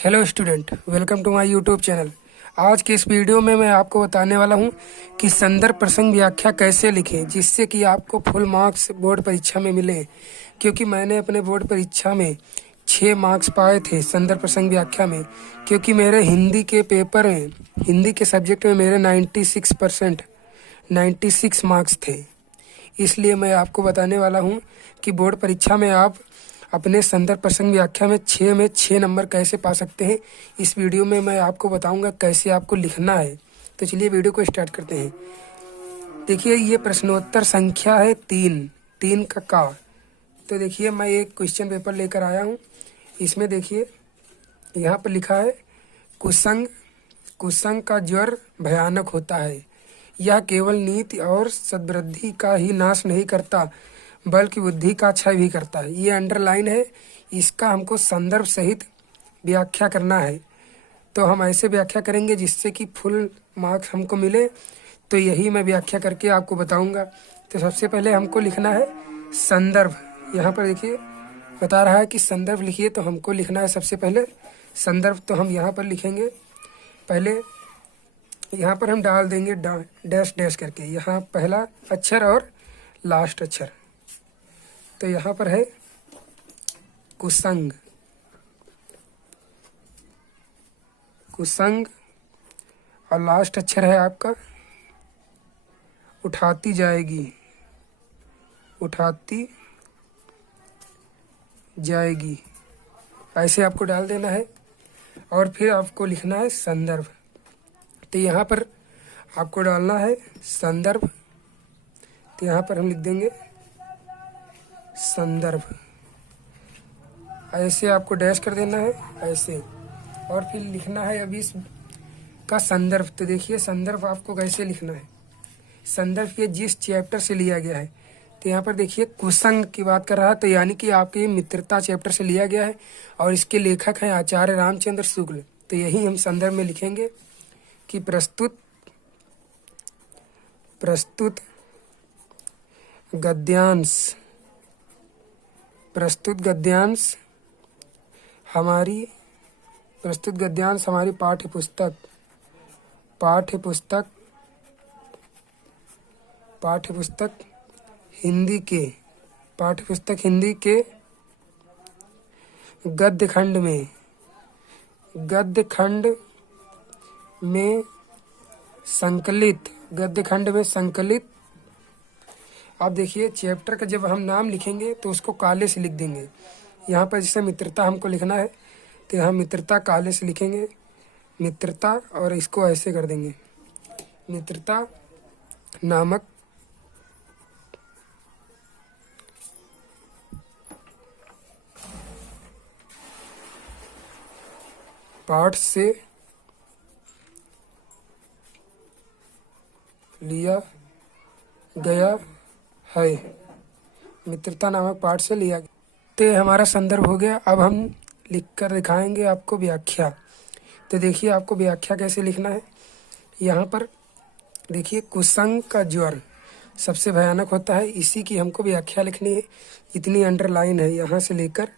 Hello student, welcome to my YouTube channel. आज के इस वीडियो में मैं आपको बताने वाला हूं कि संदर्भ प्रसंग व्याख्या कैसे लिखें जिससे कि आपको फुल मार्क्स बोर्ड परीक्षा में मिले। क्योंकि मैंने अपने बोर्ड परीक्षा में 6 मार्क्स पाए थे संदर्भ प्रसंग व्याख्या में। क्योंकि मेरे हिंदी के पेपर में, हिंदी के सब्जेक्ट में मेरे 96 मार्क्स थे। इसलिए मैं आपको बताने वाला हूँ कि बोर्ड परीक्षा में आप अपने संदर्भ प्रसंग व्याख्या में 6 नंबर कैसे पा सकते हैं। इस वीडियो में मैं आपको बताऊंगा कैसे आपको लिखना है। तो चलिए वीडियो को स्टार्ट करते हैं। देखिए, ये प्रश्नोत्तर संख्या है 3 का। तो देखिए, मैं एक क्वेश्चन पेपर लेकर आया हूँ। इसमें देखिए, यहाँ पर लिखा है कुसंग कुसंग का ज्वर भयानक होता है। यह केवल नीति और सद्वृद्धि का ही नाश नहीं करता बल्कि बुद्धि का क्षय भी करता है। ये अंडरलाइन है, इसका हमको संदर्भ सहित व्याख्या करना है। तो हम ऐसे व्याख्या करेंगे जिससे कि फुल मार्क्स हमको मिले। तो यही मैं व्याख्या करके आपको बताऊंगा। तो सबसे पहले हमको लिखना है संदर्भ। यहाँ पर देखिए बता रहा है कि संदर्भ लिखिए, तो हमको लिखना है सबसे पहले संदर्भ। तो हम यहाँ पर लिखेंगे, पहले यहाँ पर हम डाल देंगे डैश डैश करके, यहाँ पहला अक्षर और लास्ट अक्षर। तो यहाँ पर है कुसंग कुसंग और लास्ट अक्षर है आपका उठाती जाएगी। ऐसे आपको डाल देना है और फिर आपको लिखना है संदर्भ। तो यहाँ पर आपको डालना है संदर्भ। तो यहाँ पर हम लिख देंगे संदर्भ। ऐसे आपको डैश कर देना है ऐसे, और फिर लिखना है अभी इसका संदर्भ। तो देखिए संदर्भ आपको कैसे लिखना है। संदर्भ ये जिस चैप्टर से लिया गया है। तो यहाँ पर देखिए कुसंग की बात कर रहा है, तो यानी कि आपके मित्रता चैप्टर से लिया गया है और इसके लेखक हैं आचार्य रामचंद्र शुक्ल। तो यही हम संदर्भ में लिखेंगे कि प्रस्तुत गद्यांश हमारी पाठ्यपुस्तक हिंदी के गद्य खंड में संकलित। आप देखिए चैप्टर का जब हम नाम लिखेंगे तो उसको काले से लिख देंगे। यहाँ पर जैसे मित्रता हमको लिखना है, तो यहाँ मित्रता काले से लिखेंगे मित्रता, और इसको ऐसे कर देंगे मित्रता नामक पाठ से लिया गया है। मित्रता नामक पाठ से लिया गया। तो हमारा संदर्भ हो गया। अब हम लिख कर दिखाएंगे आपको व्याख्या। तो देखिए आपको व्याख्या कैसे लिखना है। यहाँ पर देखिए कुसंग का ज्वर सबसे भयानक होता है, इसी की हमको व्याख्या लिखनी है। इतनी अंडरलाइन है, यहाँ से लेकर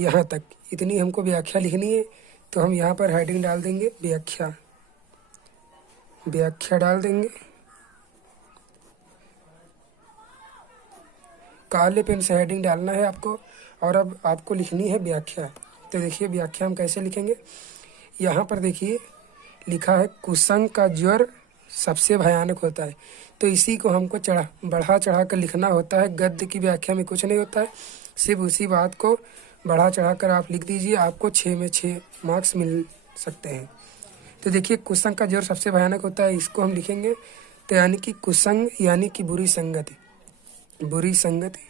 यहाँ तक इतनी हमको व्याख्या लिखनी है। तो हम यहाँ पर हेडिंग डाल देंगे व्याख्या डाल देंगे। काले पेन से हेडिंग डालना है आपको, और अब आपको लिखनी है व्याख्या। तो देखिए व्याख्या हम कैसे लिखेंगे। यहाँ पर देखिए लिखा है कुसंग का ज्वर सबसे भयानक होता है। तो इसी को हमको बढ़ा चढ़ा कर लिखना होता है। गद्य की व्याख्या में कुछ नहीं होता है, सिर्फ उसी बात को बढ़ा चढ़ा कर आप लिख दीजिए, आपको 6 में 6 मार्क्स मिल सकते हैं। तो देखिए कुसंग का ज्वर सबसे भयानक होता है, इसको हम लिखेंगे। तो यानी कि कुसंग यानी कि बुरी संगति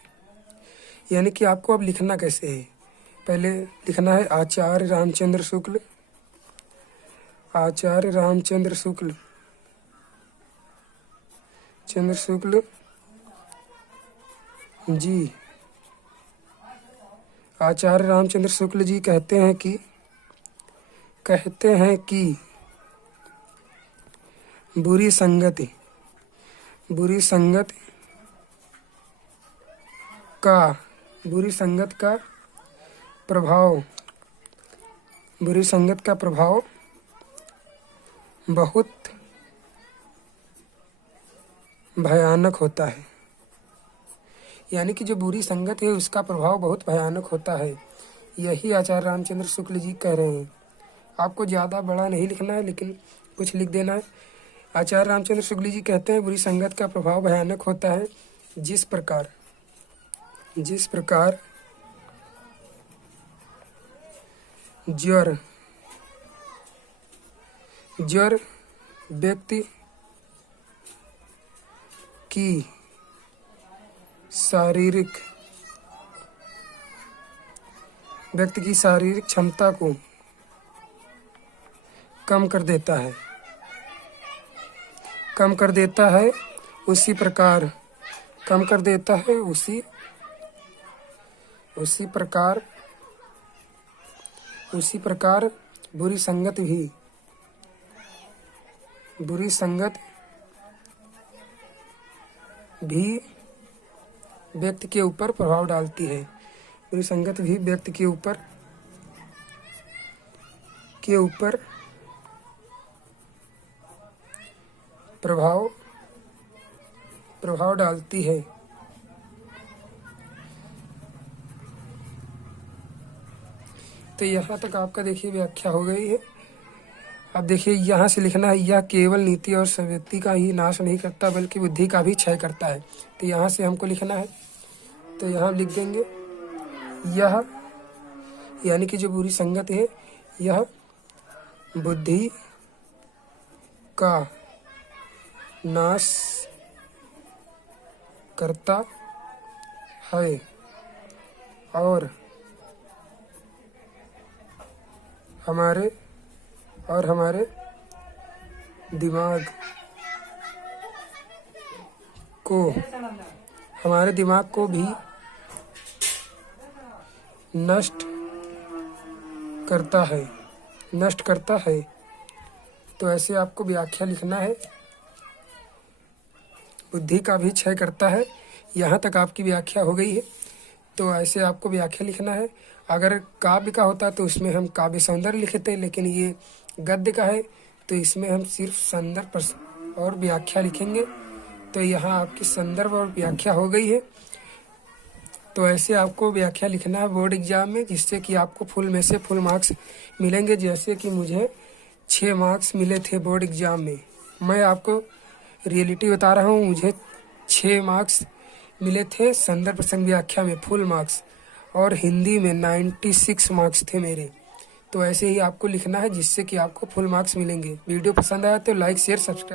यानी कि आपको अब लिखना कैसे है। पहले लिखना है आचार्य रामचंद्र शुक्ल जी। आचार्य रामचंद्र शुक्ल जी कहते हैं कि बुरी संगति का प्रभाव बुरी संगत का प्रभाव बहुत भयानक होता है। यानी कि जो बुरी संगत है उसका प्रभाव बहुत भयानक होता है। यही आचार्य रामचंद्र शुक्ल जी कह रहे हैं। आपको ज़्यादा बड़ा नहीं लिखना है, लेकिन कुछ लिख देना है। आचार्य रामचंद्र शुक्ल जी कहते हैं बुरी संगत का प्रभाव भयानक होता है। जिस प्रकार ज्वर व्यक्ति की शारीरिक क्षमता को कम कर देता है, उसी प्रकार बुरी संगत भी व्यक्ति के ऊपर प्रभाव डालती है। बुरी संगत भी व्यक्ति के ऊपर प्रभाव डालती है। तो यहाँ तक आपका देखिए व्याख्या हो गई है। अब देखिए यहाँ से लिखना है, यह केवल नीति और संवृत्ति का ही नाश नहीं करता बल्कि बुद्धि का भी क्षय करता है। तो यहाँ से हमको लिखना है, तो यहाँ लिख देंगे यह, यानी कि जो बुरी संगत है यह बुद्धि का नाश करता है और हमारे दिमाग को भी नष्ट करता है। तो ऐसे आपको व्याख्या लिखना है, बुद्धि का भी क्षय करता है। यहाँ तक आपकी व्याख्या हो गई है। तो ऐसे आपको व्याख्या लिखना है। अगर काव्य का होता तो उसमें हम काव्य सौंदर्य लिखते, लेकिन ये गद्य का है तो इसमें हम सिर्फ संदर्भ और व्याख्या लिखेंगे। तो यहाँ आपकी संदर्भ और व्याख्या हो गई है। तो ऐसे आपको व्याख्या लिखना है बोर्ड एग्जाम में, जिससे कि आपको फुल में से फुल मार्क्स मिलेंगे। जैसे कि मुझे 6 मार्क्स मिले थे बोर्ड एग्जाम में। मैं आपको रियलिटी बता रहा हूँ, मुझे 6 मार्क्स मिले थे संदर्भ प्रसंग व्याख्या में फुल मार्क्स, और हिंदी में 96 मार्क्स थे मेरे। तो ऐसे ही आपको लिखना है जिससे कि आपको फुल मार्क्स मिलेंगे। वीडियो पसंद आया तो लाइक शेयर सब्सक्राइब।